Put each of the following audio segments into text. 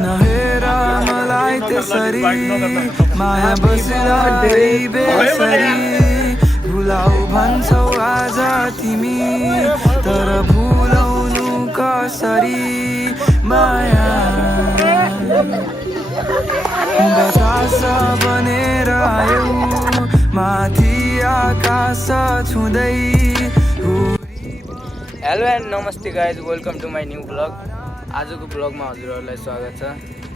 नहेरा मलाई त्यसरी माया बसिरहँदै बेसरी भुलाउ भन्छौ आज तिमी तर भुलाउनु कसरी माया बतास बनेर आयौ माथि आकाश छुँदै। हेलो एन्ड नमस्ते guys, welcome to my new blog. आजको ब्लगमा हजुरहरूलाई स्वागत छ।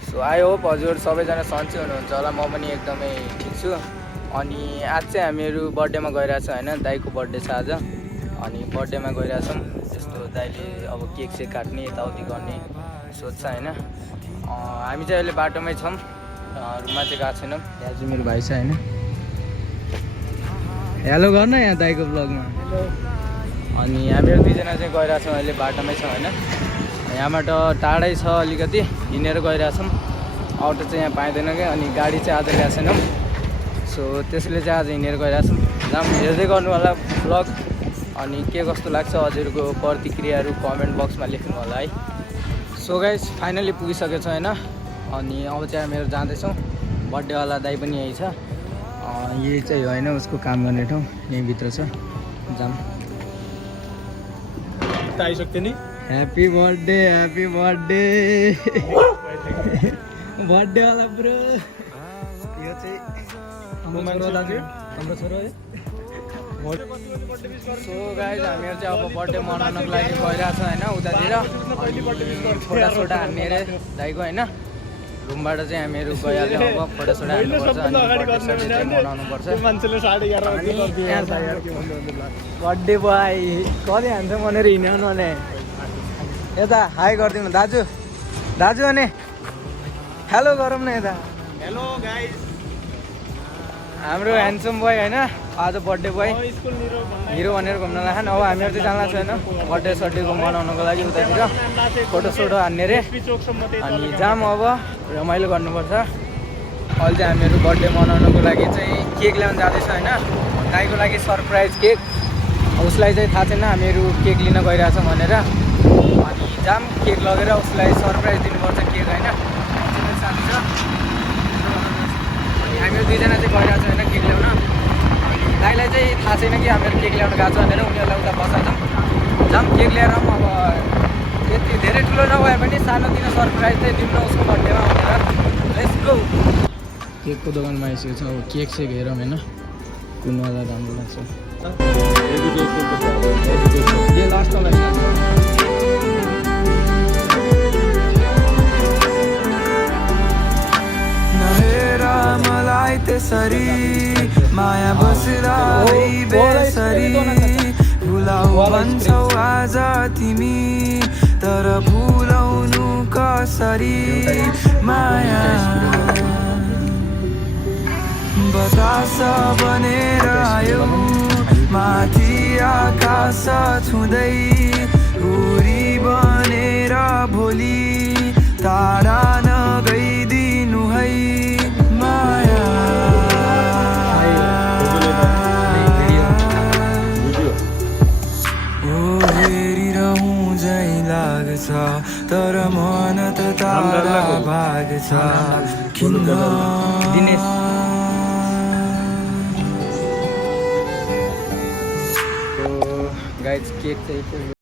सो आई होप हजुर सबैजना सन्चै हुनुहुन्छ होला। म पनि एकदमै ठिक छु। अनि आज चाहिँ हामीहरू बर्थडेमा गइरहेछ होइन, दाइको बर्थडे छ आज। अनि बर्थडेमा गइरहेछौँ। यस्तो दाइले अब केक सेक काट्ने यताउति गर्ने सोध्छ होइन। हामी चाहिँ अहिले बाटोमै छौँ, रुममा चाहिँ गएको छैनौँ। यहाँ चाहिँ मेरो भाइ छ होइन। हेलो गर्न यहाँ दाइको ब्लगमा। अनि हामीहरू दुईजना चाहिँ गइरहेछौँ अहिले बाटोमै छौँ होइन। यहाँबाट टाढै छ अलिकति, हिँडेर गइरहेछौँ। अटो चाहिँ यहाँ पाइँदैन क्या, अनि गाडी चाहिँ आज ल्याएको छैनौँ। सो त्यसले चाहिँ आज हिँडेर गइरहेछौँ। जाम हेर्दै गर्नु होला ब्लग। अनि के कस्तो लाग्छ हजुरको प्रतिक्रियाहरू कमेन्ट बक्समा लेख्नु होला है। सो गाइस फाइनली पुगिसकेको छ होइन। अनि अब चाहिँ हामीहरू जाँदैछौँ। बर्थडेवाला दाइ पनि यही छ। यही चाहिँ होइन उसको काम गर्ने ठाउँ, यहीँभित्र छ। जाम आइसक्यो नि। ह्याप्पी बर्थडे बर्थडेवाला ब्रो। यो चाहिँ हाम्रो दाजु, हाम्रो छोरो है। सो गाइज हामीहरू चाहिँ अब बर्थडे मनाउनको लागि गइरहेछ होइन उतातिर। फोटासोटा हान्ने अरे दाइको होइन। रुमबाट चाहिँ हामीहरू गइहाल्यो। अब फोटासोटा हान्नुपर्छ अनि बर्थडे चाहिँ मनाउनुपर्छ। बर्थडे बोय कति हान्छ भनेर हिँड्याउनु भने यता हाई गरिदिउँ दाजु। दाजु अनि हेलो गरौँ न यता। हेलो गाइस, हाम्रो ह्यान्डसम बोय होइन, आज बर्थडे बोय हिरो भनेर घुम्न लाग्छ। अब हामीहरू चाहिँ जान छैन बर्थडे सड्डेको मनाउनको लागि उतातिर फोटोसोटो हान्ने रे। अनि जाम अब रमाइलो गर्नुपर्छ। अहिले चाहिँ हामीहरू बर्थडे मनाउनको लागि चाहिँ केक ल्याउनु जाँदैछ होइन। दाइको लागि सरप्राइज केक। उसलाई चाहिँ थाहा छैन हामीहरू केक लिन गइरहेछौँ भनेर। अनि जाम केक लगेर उसलाई सरप्राइज दिनुपर्छ केक होइन। अनि हामीहरू दुईजना चाहिँ गइरहेछौँ होइन केक ल्याउन। दाइलाई चाहिँ थाहा छैन कि हामीहरू केक ल्याउन गएको छ भनेर। उनीहरूलाई उता बसाउँछौँ। जाम केक ल्याएर पनि अब यति धेरै ठुलो नभए पनि सानोतिनो सरप्राइज चाहिँ दिउँ न उसको बर्थडेमा भनेर। Let's go. केकको दोकानमा आइसकेको छ। अब केक सेक हेरौँ होइन कुनवाला राम्रो लाग्छ। यो लास्टवाला नहेरा मलाई त्यसरी माया बसिरहँदै बेसरी भुलाउ भन्छौ आज तिमी तर भुलाउनु कसरी माया बतास बनेर आयौ माथि आकाश छुँदै हुरी बनेर भोलि टाढा नगइदिनु है माया। ओ हेरिरहँ झै लाग्छ तर मन त तारा भाग्छ किन दिनेश। गाइज केक चाहिँ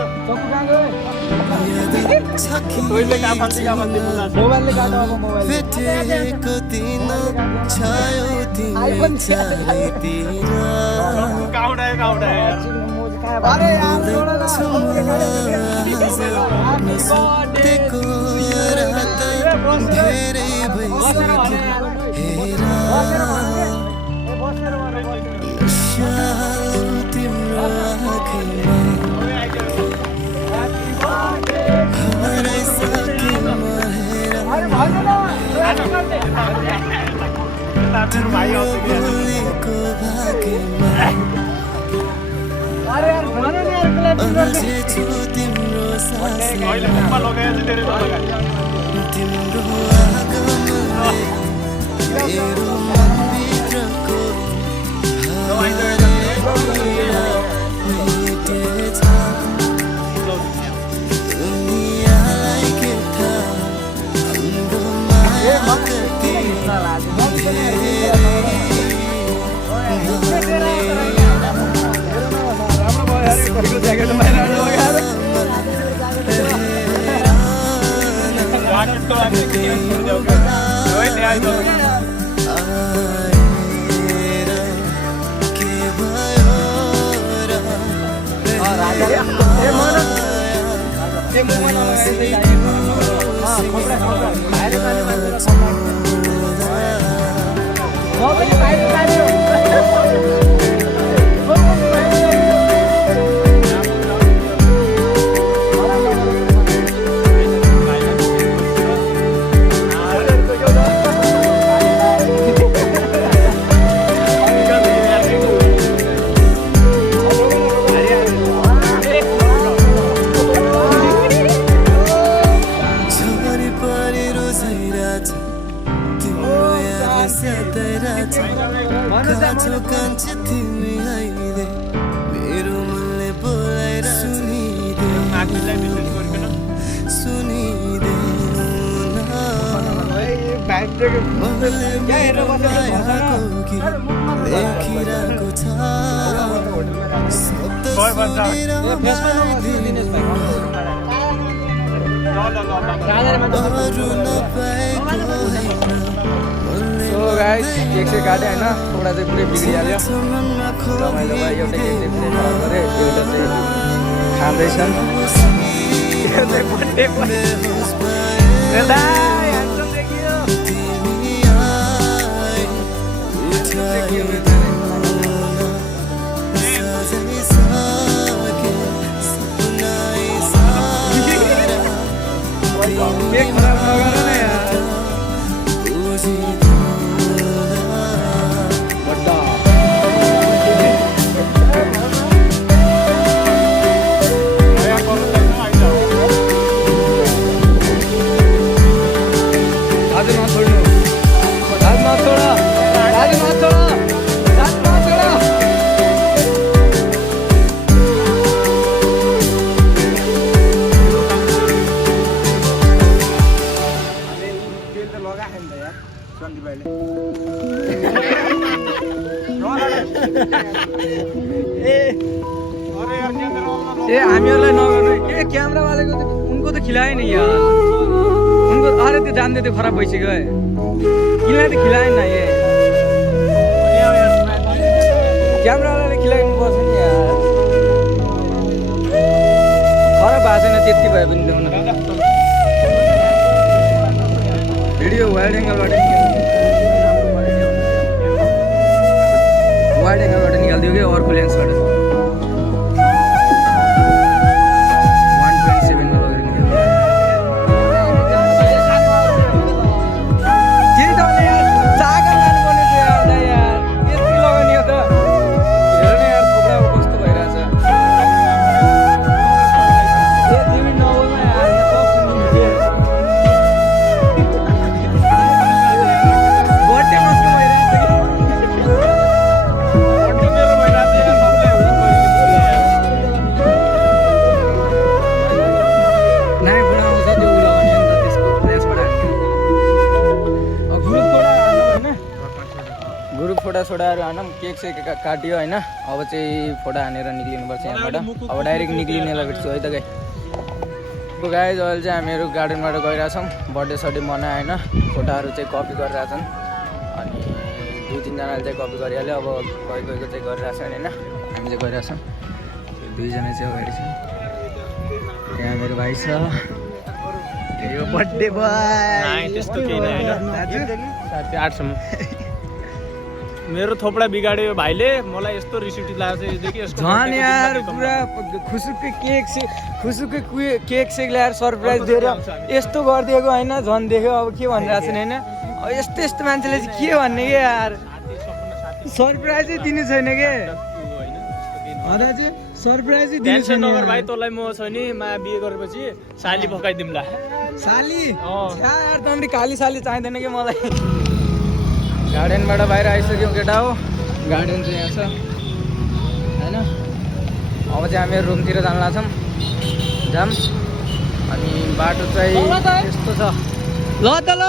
चक्कु कहाँ गयो ओइले काम फाल्दै बोला मोबाइलले काट अब मोबाइल भेटेको दिन छायो आइफोन तिमी चारैतिर काउडा यार अरे यार छोडो न सुतेको रात धेरै भइसक्यो हेर नशालु तिम्रो आँखैमा हराइसके म हेर भाइ आउँछ बोलेको भाग्यमा अरे यार भन न यार अझै छु तिम्रो सासमा अहिले मुखमा लगाएर चाहिँ धेरै लगाए तिम्रो आगमनले मेरो मनभित्रको मेटेछ दुनियाँलाई के थाहा हाम्रो माया कति आएर के भयो र झरी परेर झैराछ तिम्रो याद सताइराछ कान्छो कान्छे तिमी अहिले मेरो मनले बोलाएर सुनिदे मनले मेरो मायाको गीत लेखिरहेको छ शब्द सुनेर अरू नपाएको सो गाइस केक चाहिँ काट्यो होइन थोडा चाहिँ पुरै बिग्रिहाल्यो रमाइलो भयो एउटा केक चाहिँ पुरै खराब गऱ्यो एउटा चाहिँ खाँदैछन् यो चाहिँ बर्थडे केक खराब नगर न यार बड्डा आज नछोड्नु आज नछोड आज नछोड आज नछोड ए हामीहरूलाई नगर्नु ए क्यामेरा वालेको त उनको त खिलायो नि यार उनको अरे त्यो जान्दै त्यो खराब भइसक्यो है किनलाई त खिलाएन न ए क्यामेरा वालाले खिलाइदिनु पर्छ नि यार खराब भएको छैन त्यति भए पनि ल्याउनु भिडियो वाइड एङ्गलबाट निकालिदियो कि अर्को लेन्सबाट 1.7 मा लगेर निकाल्दियो फेरि तपाईँले यार जागर लानुपर्ने थियो यार यति लगाउने हो त हेर न यार थोप्रा कस्तो भइरहेछ ए तिमी नबोल्न यार यहाँ सब सुनिन्छ बर्थडे कस्तो भइरहेछ कि छोडाहरू हानौँ केक सेक काट्यो होइन अब चाहिँ फोटो हानेर निक्लिनुपर्छ यहाँबाट अब डाइरेक्ट निक्लिनेलाई भेट्छु है त गाई गाइज अहिले चाहिँ हामीहरू गार्डनबाट गइरहेछौँ बर्थडे सडे मनायो होइन फोटोहरू चाहिँ कपी गरिरहेछन् अनि 2-3जनाले चाहिँ कपी गरिहाल्यो अब गएको चाहिँ गरिरहेछन् होइन हामी चाहिँ गइरहेछौँ 2जना चाहिँ अगाडि छ यहाँ मेरो भाइ छ यो बर्थडे बोय त्यस्तो केही नै होइन साथी 8 सम्म मेरो थोपडा बिगाड्यो भाइले मलाई यस्तो रिस उठि लागेको छ यसको झन् यार पुरा खुसुक्कै केक सेक ल्याएर सरप्राइज दिएर यस्तो गरिदिएको होइन झन् देख्यो अब के भनिरहेको छन् होइन अब यस्तो मान्छेले चाहिँ के भन्ने के यार सरप्राइजै दिनु छैन के दाजु सरप्राइजै दिनु छैन नगर भाइ तँलाई म छ नि मा बिहे गरेपछि साली पकाइदिउँला साली यार तम्री काली साली चाहिँदैन कि मलाई गार्डनबाट बाहिर आइसक्यौँ केटा हो गार्डन चाहिँ यहाँ छ होइन अब चाहिँ हामी रुमतिर जान लाग्छौँ जाम अनि बाटो चाहिँ यस्तो छ ल त ल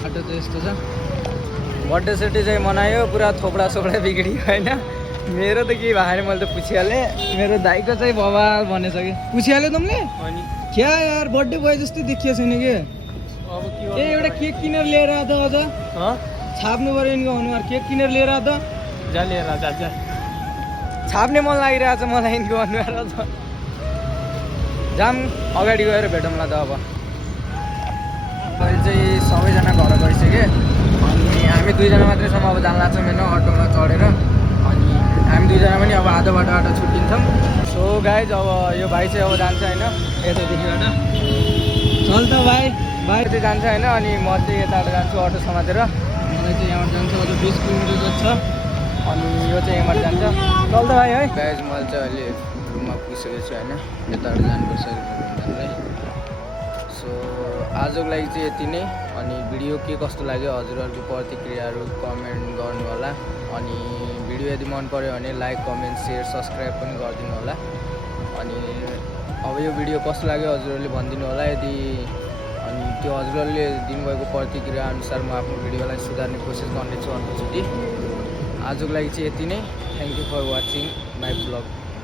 बाटो चाहिँ यस्तो छ बर्थडे सेटी चाहिँ मनायो पुरा थोपडा सोपडा बिग्रियो होइन मेरो त केही भएन मैले त पुछिहालेँ मेरो दाइको चाहिँ बवाल भनेछ कि पुछिहाल्यो तँले अनि क्या यार बर्थडे बोय जस्तै देखियो छैन कि अब के ए एउटा केक किनेर लिएर आ त अझ छाप्नु पऱ्यो नि भन्नु केक किनेर लिएर आ त जा लिएर जा छाप्ने मन लागिरहेछ मलाई यिनको अनुहार त जाम अगाडि गएर भेटौँला त अब अहिले चाहिँ सबैजना घर गइसक्यो अनि हामी 2जना मात्रै छौँ अब जान लाग्छौँ होइन अटोमा चढेर अनि हामी 2जना पनि अब आधो बाटो छुट्टिन्छौँ सो गाइज अब यो भाइ चाहिँ अब जान्छ होइन यतादेखिबाट चल त भाइ चाहिँ जान्छ होइन अनि म चाहिँ यताबाट जान्छु अटो समातेर मलाई चाहिँ यहाँबाट जान्छ अझ 20 किलोमिटर जति छ अनि यो चाहिँ यहाँबाट जान्छ चल त भाइ है गाइज मैले चाहिँ अहिले रुममा पुगिसकेको छु होइन यताबाट जानुपर्छ रुमलाई सो आजको लागि चाहिँ यति नै अनि भिडियो के कस्तो लाग्यो हजुरहरूको प्रतिक्रियाहरू कमेन्ट गर्नु होला अनि भिडियो यदि मन पऱ्यो भने लाइक कमेन्ट सेयर सब्सक्राइब पनि गरिदिनु होला अनि अब यो भिडियो कस्तो लाग्यो हजुरहरूले भनिदिनु होला यदि अनि त्यो हजुरहरूले दिनुभएको प्रतिक्रिया अनुसार म आफ्नो भिडियोलाई सुधार्ने कोसिस गर्नेछु अर्कोचोटि आजको लागि चाहिँ यति नै thank you for watching my blog